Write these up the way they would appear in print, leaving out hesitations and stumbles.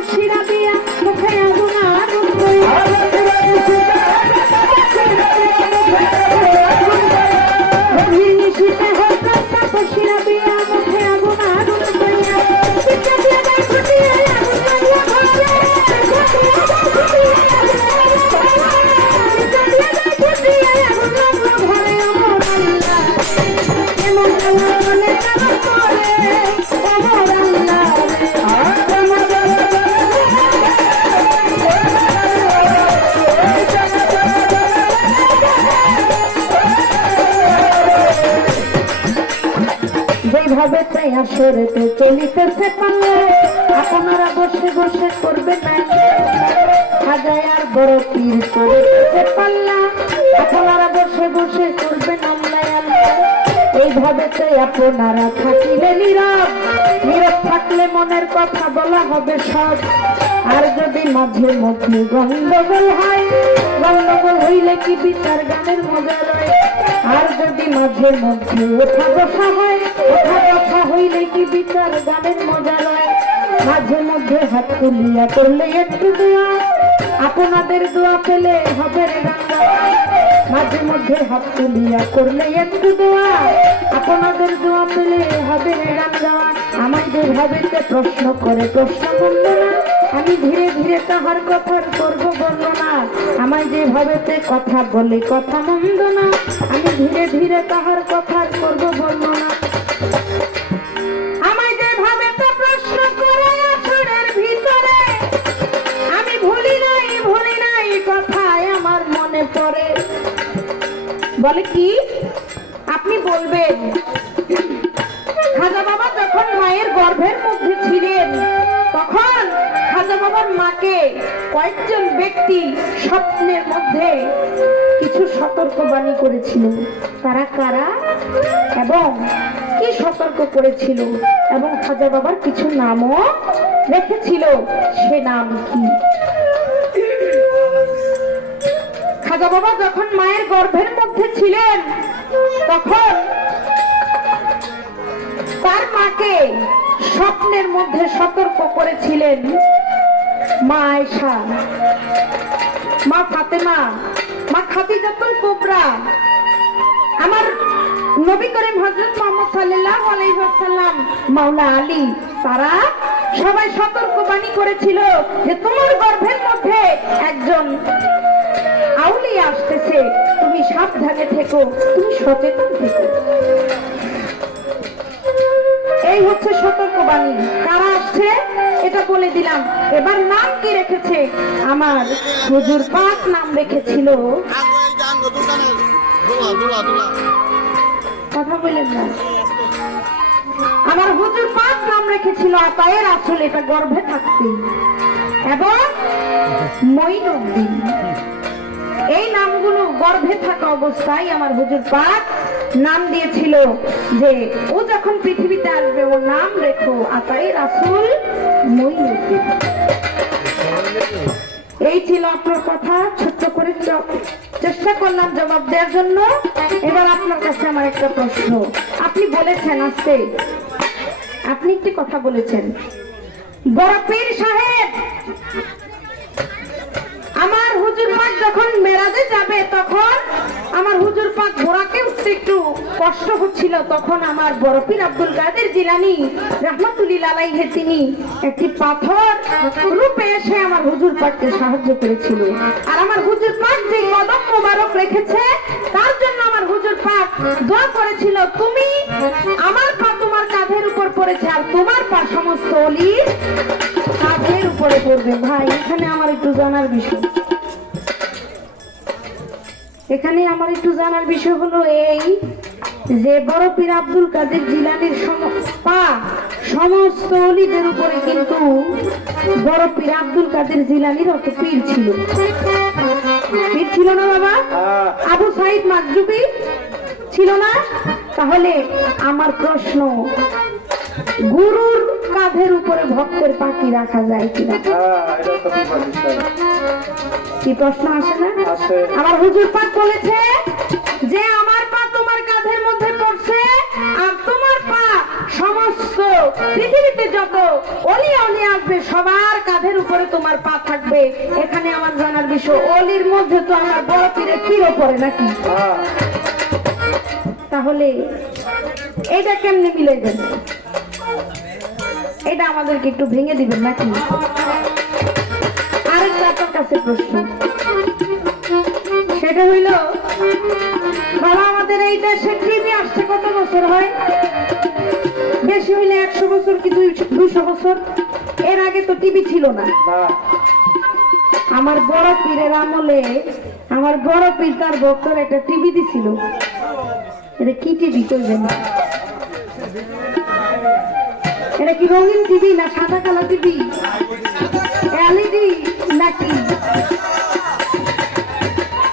তাপসীরা দিয়া মুখে আগুন আগুন কইয়া গভীর নিশীথে হঠাৎ তাপসীরা দিয়া মুখে আগুন আগুন কইয়া পিঠা দিয়া গায়ে ফুটিয়ে আগুন লাগিয়া ঘরে যেভাবে তাই আসরে তো চলিতেছে পাল্লা আপনারা বসে বসে করবে না সাজায় আর বড় পীর চলিতেছে পাল্লা আপনারা বসে বসে করবেন আল্লাহ আল্লাহ এইভাবে তাই আপনারা থাকিলে নীরব নীরব থাকলে মনের কথা বলা হবে সব আর যদি মাঝে মধ্যে গন্ডগোল হয় গন্ডগোল হইলে কি বিচার গানের মজা রয় আর যদি মাঝে মধ্যে ওঠা বসা হয় ওঠা বসা হইলে কি বিচার গানের মজা রয় মাঝে মধ্যে হাত তুলিয়া করলে একটু দোয়া আপনাদের দোয়া পেলে হবে গান গাওয়া মাঝে মধ্যে হাত তুলিয়া করলে একটু দোয়া আপনাদের দোয়া পেলে হবে গান গাওয়া আমাদের ভাবেতে প্রশ্ন করে প্রশ্ন করলো না আমি ধীরে ধীরে তাহার কথার করব বর্ণনা আমায় যে ভাবেতে কথা বলে কথা মন্দ না আমি ধীরে ধীরে তাহার কথার করব বর্ণনা আমায় যে ভাবেতে প্রশ্ন করে আসরের ভিতরে আমি ভুলি নাই কথায় আমার মনে পড়ে বলে কি আপনি বলবেন খাজা বাবা যখন মায়ের গর্ভের মধ্যে ছিলেন তখন খাজা বাবার মাকে কয়েকজন ব্যক্তি স্বপ্নের মধ্যে কিছু সতর্কবাণী করেছিল তারা কারা এবং কি সতর্ক করেছিল এবং খাজা বাবার কিছু নামও রেখেছিল সে নাম কি খাজা বাবা যখন মায়ের গর্ভের মধ্যে ছিলেন তখন তার মাকে স্বপ্নের মধ্যে সতর্ক করেছিলেন মা আয়েশা মা ফাতেমা মা খাদিজাতুল কুবরা আমার নবী করিম হযরত মুহাম্মদ সাল্লাল্লাহু আলাইহি ওয়াসাল্লাম মাওলা আলী তারা সবাই সতর্কবাণী করেছিল যে তোমার গর্ভের মধ্যে একজন আউলিয়া আসতেছে তুমি সাবধানে থেকো তুমি সচেতন থেকো এই হচ্ছে সতর্কবাণী কারা আসছে এটা বলে দিলাম এবার নাম কি রেখেছে আমার হুজুর পাক নাম রেখেছিল কথা বলেন না আমার হুজুর পাক নাম রেখেছিল আতায়ে রাসূল এটা গর্ভে থাকতে এবং মঈনুদ্দিন এই নামগুলো গর্ভে থাকা অবস্থায় আমার হুজুর পাক নাম দিয়েছিল যে ও যখন পৃথিবীতে আসবে ওর নাম রেখো আতায়ে রাসূল মঈনুদ্দিন এই ছিল আপনার কথা ছোট্ট করে চেষ্টা করলাম জবাব দেওয়ার জন্য এবার আপনার কাছে আমার একটা প্রশ্ন আপনি বলেছেন আজকে আপনি একটি কথা বলেছেন বড় পীর সাহেব আমার হুজুর পাক যখন মেরাজে যাবে তখন আমার হুজুর পাক ঘোড়াকে উঠতে একটু কষ্ট হচ্ছিল তখন আমার বড় পীর আব্দুল কাদের জিলানী রাহমাতুল্লাহি আলাইহি তিনি একটি পাথর রূপে এসে আমার হুজুর পাককে সাহায্য করেছিল আর আমার হুজুর পাক যে কদম মোবারক রেখেছে তার জন্য আমার হুজুর পাক দোয়া করেছিল তুমি আমার পা তোমার কাঁধের উপর পড়েছে আর তোমার পা সমস্ত ওলির কাঁধের উপরে পড়বে ভাই এখানে আমার একটু জানার বিষয় হলো এই যে বড় পীর আব্দুল কাদের জিলানীর পা সমস্ত ওলিদের উপরে কিন্তু বড় পীর আব্দুল কাদের জিলানীর অত পীর ছিল না বাবা আবু সাইদ মাকজুবি ছিল না তাহলে আমার প্রশ্ন গুরুর কাঁধের উপরে ভক্তের পাখি রাখা যায় কিনা কি প্রশ্ন আসে না আমার হুজুর পাক বলেছে যে আমার পা তোমার কাঁধের মধ্যে পড়ছে আর তোমার পা সমস্ত পৃথিবীতে যত অলি অলি আসবে, সবার কাঁধের উপরে তোমার পা থাকবে। এখানে আমার জানার বিষয়, অলির মধ্যে তো আমার বড় পীরের চিরো পড়ে নাকি? তাহলে এটা কেমনে মিলে যাবে? এটা আমাদেরকে একটু ভেঙে দিবেন নাকি? আরেকটা আপনার কাছে প্রশ্ন, সেটা হইল, বাবা আমাদের এই দেশে টিভি আসছে কত বছর হয়? বেশি হইলে 100 বছর কি 200 বছর? এর আগে তো টিভি ছিল না। আমার বড় পীরের আমলে আমার বড় পীর তার ভক্তর একটা টিভি দিছিল। এটা কি টিভি করবেন? এটা কি রঙিন টিভি না সাদা কালো টিভি, এলইডি নাকি?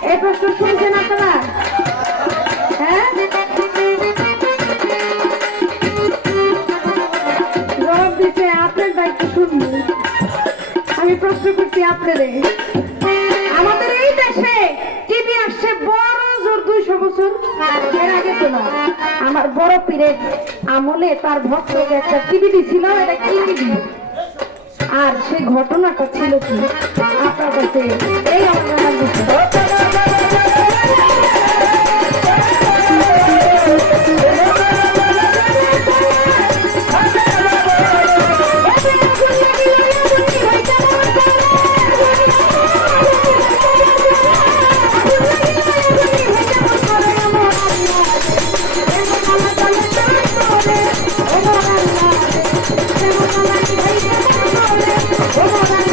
এই প্রশ্ন শুনছেন আপনারা? হ্যাঁ, জবাব দিতে আপনার দায়িত্ব শুনবো। আমি প্রশ্ন করছি আপনারে, আমাদের এই দেশে টিভি আসছে বড় জোর 200 বছর, এর আগে তো না। আমার বড় পীরের আমলে তার ভক্তকে একটা টিভি দিছিল। এটা কি টিভি আর সেই ঘটনাটা ছিল কি আপনার কাছে? এই আমার জানার বিষয়। Oh,